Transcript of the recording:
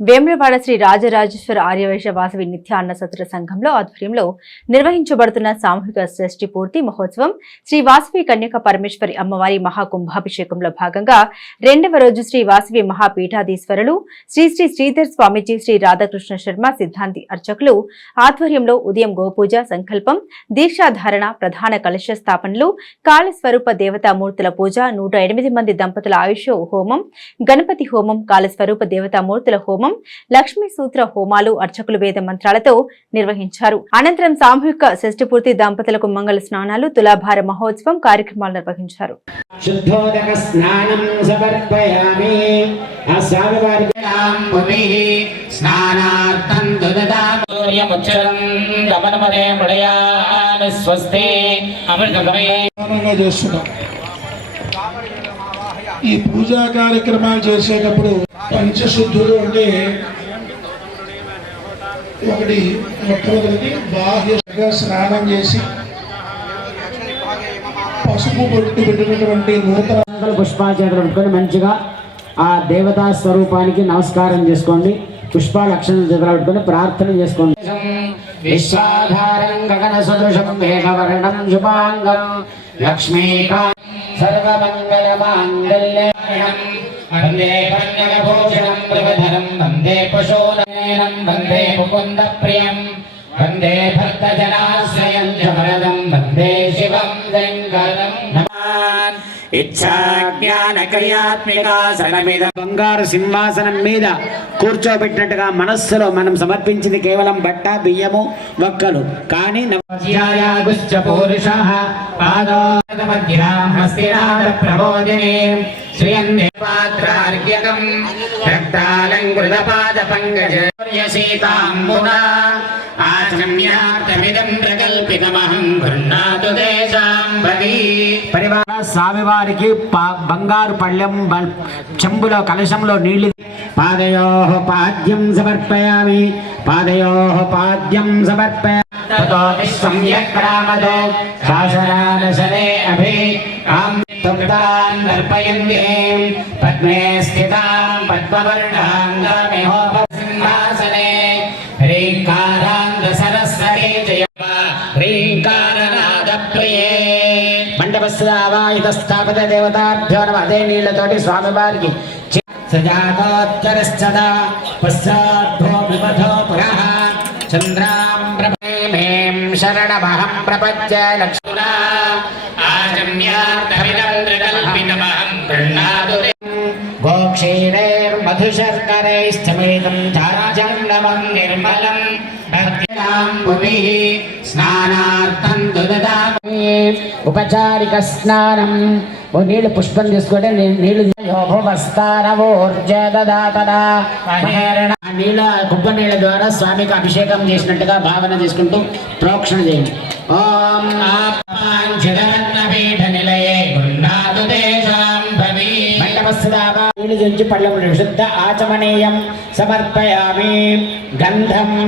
వేములవాడ శ్రీ రాజరాజేశ్వర ఆర్యవైశ్య వాసవి నిత్యాన్న సత్ర సంఘంలో ఆధ్వర్యంలో నిర్వహించబడుతున్న సామూహిక షష్ఠి పూర్తి మహోత్సవం శ్రీ వాసవి కన్యక పరమేశ్వరి అమ్మవారి మహాకుంభాభిషేకంలో భాగంగా రెండవ రోజు శ్రీ వాసవి మహాపీఠాధీశ్వరులు శ్రీ శ్రీ శ్రీధర్ స్వామీజీ శ్రీ రాధాకృష్ణ శర్మ సిద్ధాంతి అర్చకులు ఆధ్వర్యంలో ఉదయం గోపూజ సంకల్పం దీక్షాధారణ ప్రధాన కలశ స్థాపనలు కాళస్వరూప దేవతామూర్తుల పూజ నూట ఎనిమిది మంది దంపతుల ఆయుష్ హోమం గణపతి హోమం కాళస్వరూప దేవతామూర్తుల హోమం లక్ష్మీ సూత్ర హోమాలు అర్చకులు వేద మంత్రాలతో నిర్వహించారు. అనంతరం సామూహిక షష్ఠపూర్తి దంపతులకు మంగళ స్నానాలు తులాభార మహోత్సవం కార్యక్రమాలు నిర్వహించారు. ఈ పూజా కార్యక్రమాలు చేసేటప్పుడు పంచశుద్ధులు అంటే ఒకటి మొట్టమొదటిది బాహ్యంగా స్నానం చేసి పసుపు పొట్టు పెట్టినటువంటి నూతన మంగళ పెట్టుకొని మంచిగా ఆ దేవతా స్వరూపానికి నమస్కారం చేసుకోండి. పుష్పాలు అక్షరం చేతులు ప్రార్థన చేసుకోండి. విశ్వాధారం గగన సదృశం మేఘవర్ణం శుభాంగం లక్ష్మీకా సర్వమంగళ మాంగళ్యం వందే ముకుంద ప్రియం వందే భక్తజనాశ్రయం చ వరదం వందే శివం సనమిద బంగారు సింహాసనం మీద కూర్చోబెట్టినట్టుగా మనస్సులో మనం సమర్పించింది కేవలం బట్ట బియ్యము వక్కలు కానీ ప్రబోధినే శ్రియన్నే పాత్రార్ఘ్యకం రక్తాలంకృతపాద పంకజసీతాంబునా ఆచమ్యార్థమిదం ప్రకల్పితమహం గృహ్ణాతు దేశాం భవీ పరివార స్వామివారికి పా- బంగారు పళ్ళెం బ- చెంబులో కలశంలో నీళ్లు పాదయో పాద్యం సమర్పయామి పాదయో పాద్యం సమర్పయ ततो विश्वं यक्रामदो शासनानशने अभि कां तुब्दान् नर्पयन्ति पद्मे स्थितां ప్రియ మండపస్సు ఆవాయుధ స్థాపిత దేవతాభ్యో నమ అదే నీళ్ళతోటి స్వామివారికి సజాతోత్తరశ్చదా పశ్చాద్భో విమథో పునః చంద్రాం శరణమహం ప్రపంచ లక్ష్మణా ఆజమ్యార్థమిదం ते। गोक्षीरैर्मधुशर्करैश्चमेदं चाज्यं नवं निर्मलं भक्त्यां भुविः स्नानार्थं दुददामि ఉపచారిక స్నానం ఓ నీళ్లు పుష్పం తీసుకుంటే నీ- నీళ్లు యోభవస్థానవోర్జదదాతదా మహేరణ ఆ నీళ్ళ కుప్ప నీళ్ళ ద్వారా స్వామికి అభిషేకం చేసినట్టుగా భావన చేసుకుంటూ ప్రోక్షణ చేయండి ఓం ఆపాంఛిదరత్నపీఠనిలయే గృహ్ణాతు తేషాం భవీ మండపస్థితావా செஞ்சு பள்ளம் சுத்த ஆச்சமனேயம் சமர்ப்பயாமி. கந்தம்